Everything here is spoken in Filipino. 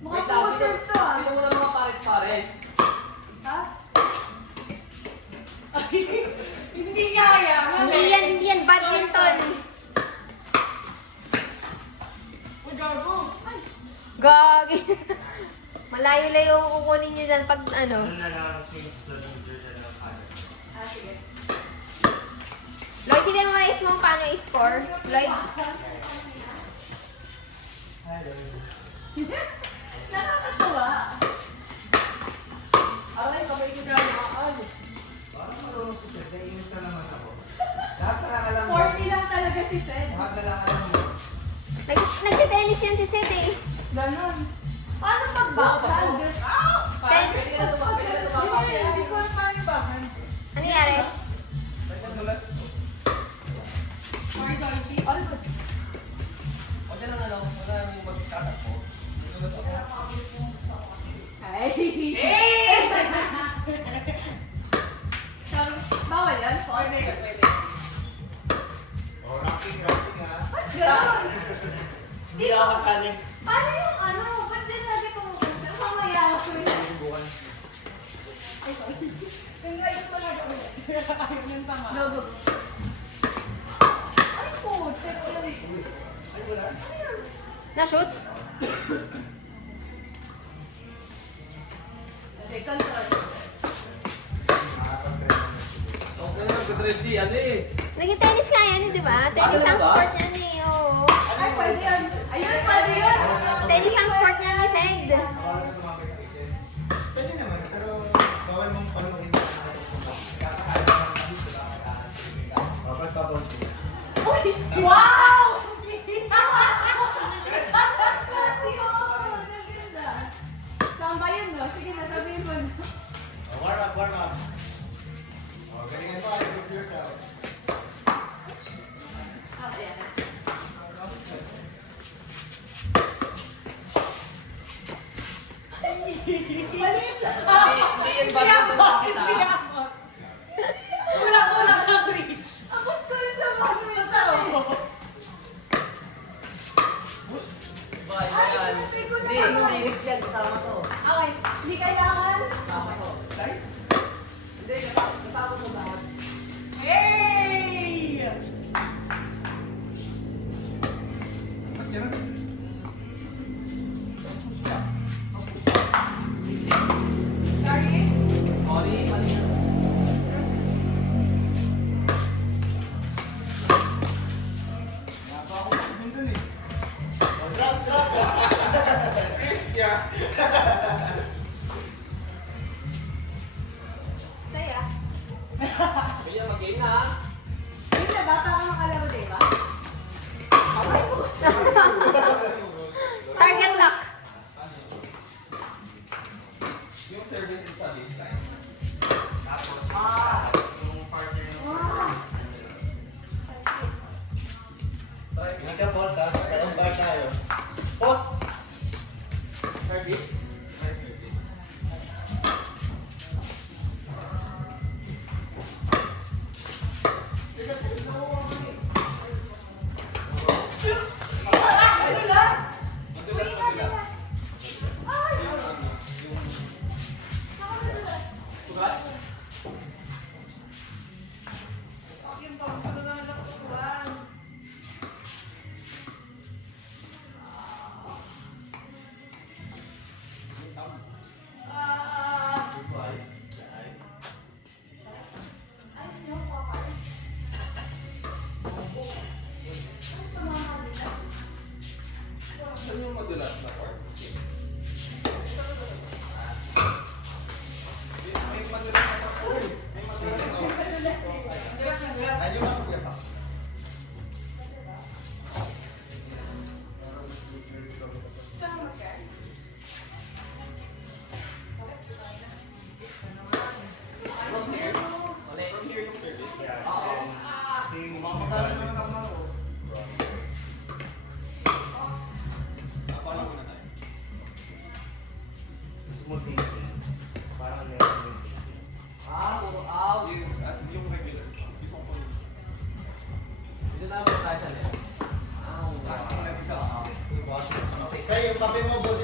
Wait lang, sino mo lang mga pares-pares? Ha? Hindi kaya. Hindi yan badminton. Uy, gago. Gagi. Malayo-layo ang kukunin nyo dyan pag ano. Ah, sige. Lloyd, hindi mo na-is mo paano i-score? Lloyd? Nakakatawa. Aray, kapay ko dyan. Parang marunong si Seth, naiinis na naman ako. Lahat na alam mo. 40 lang talaga si Seth. Lahat na lang alam mo. Nagsi-tennis yan si Seth eh. Ganon. Paano mag-backhand? Pwede na tumapay. Hindi ko alam paano backhand. Ano nangyari? Ba't nadulas? Sorry, Chi. Huwag na lang ano, huwag na lang magtatakbo. Nadulas ako. Ay! Hey! Bawal yan? Pwede. Oh, rocking ha. Ba't ganon? Hindi ako kasaling. Paano yung ano? Ba't sinabi ko mo? Mamaya ako rin. Buwan. Ay, sorry. Yung guys ko lang ako. Ayaw ng tama. No, go. Ay, po. Ay, wala. Na-shoot? Second third. Okay na, mag-drive si ano eh. Naging tennis nga yan eh, di ba? Tennis ang sport niyan eh, oo. Ay, pwede yan. Ayun, pwede yan. Tennis ang sport niyan ni Seg. Akala sa mga kaibigan. Pwede naman, pero bawal mong panuhin sa mga ito. Kakakain ka ng kabis, wala ka kailangan. Ba't babawal siya? Uy! Wow! Tama yun, no? Sige na, sabihin mo. Warm up, warm up. Oh, galingan mo, improve yourself. Ah, ayan. Maliit lang. Hindi yan badminton sa akin ha. Kulang na reach. Ako sa'yo sa badminton. Ba, yan. Hindi, humirit yan. Kasama ko. Okay, hindi kailangan. Kasama ko. Nice. Hindi, kasama ko ba? Hey! Ba't ganun? Sorry? Sorry, mali na. Nasa ako sa badminton eh. Oh, drop, drop. Chris, yeah. Saya. Kaya mag-game na ha. Yun na, bata ka makalaro, diba? Target lock. Yung service is sa baseline. Tapos, Ah! yung partner ng Ah. Try Hindi ka pot ha, kayong bar tayo. Pot! service. Try service. Ano lang? Madulas, madulas. Ay! Sugat? Yung pang-tulo na lang ko tuwan. Ah! Saan yung madulas na part? May madulas na pa. Uy, may madulas na pa. Ayun ako, kuya pa. From here? Ulit. From here yung service? Oo. Mamagana naman ako. Paano muna tayo? Small thinking. Parang meron yung thinking. Yung regular. Dito na ako tayo sa left. Kaya yung pape mo, boss,